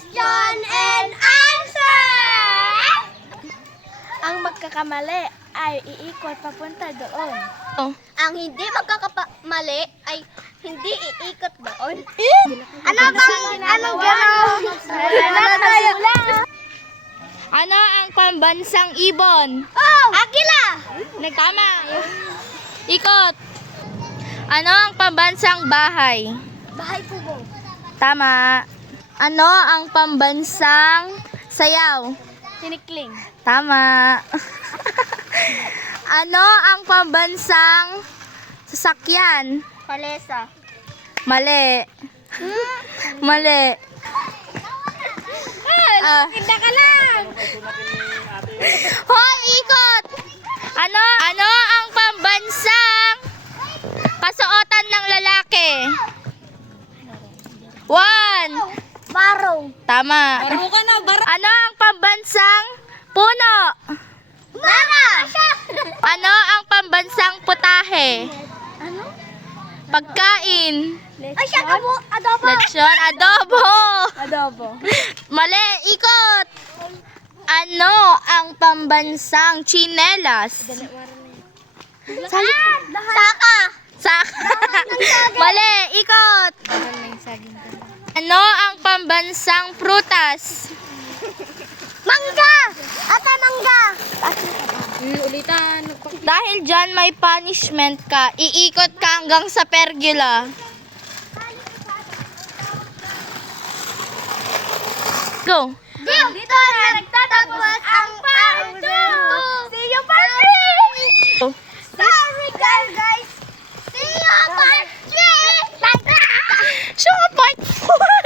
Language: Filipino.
Question and answer! Ang magkakamali ay iikot papunta doon. Ang hindi magkakamali ay hindi iikot doon. Anong gano'n? Ano ang pambansang ibon? Oh! Agila! Tama. Ikot. Ano ang pambansang bahay? Bahay kubo. Tama. Ano ang pambansang sayaw? Tinikling. Tama. Ano ang pambansang sasakyan? Palesa. Mali. Mali. Tinda ka lang! Hoy, ikot! Ano ang pambansang kasuotan ng lalaki? 1. Barong. Tama. Ano ang pambansang puno? Mara! Ano ang pambansang putahe? Ano? Pagkain. Ay, siya ka mo! Adobo! Lechon, adobo. Adobo. Mali, ikot. Ano ang pambansang tsinelas? Saka! Saka. Mali, ikot. Ano ang pambansang prutas? Mangga! Ate, mangga! Dahil dyan may punishment ka, iikot ka hanggang sa pergola. Go. Dito na nagtatapos ang part 2!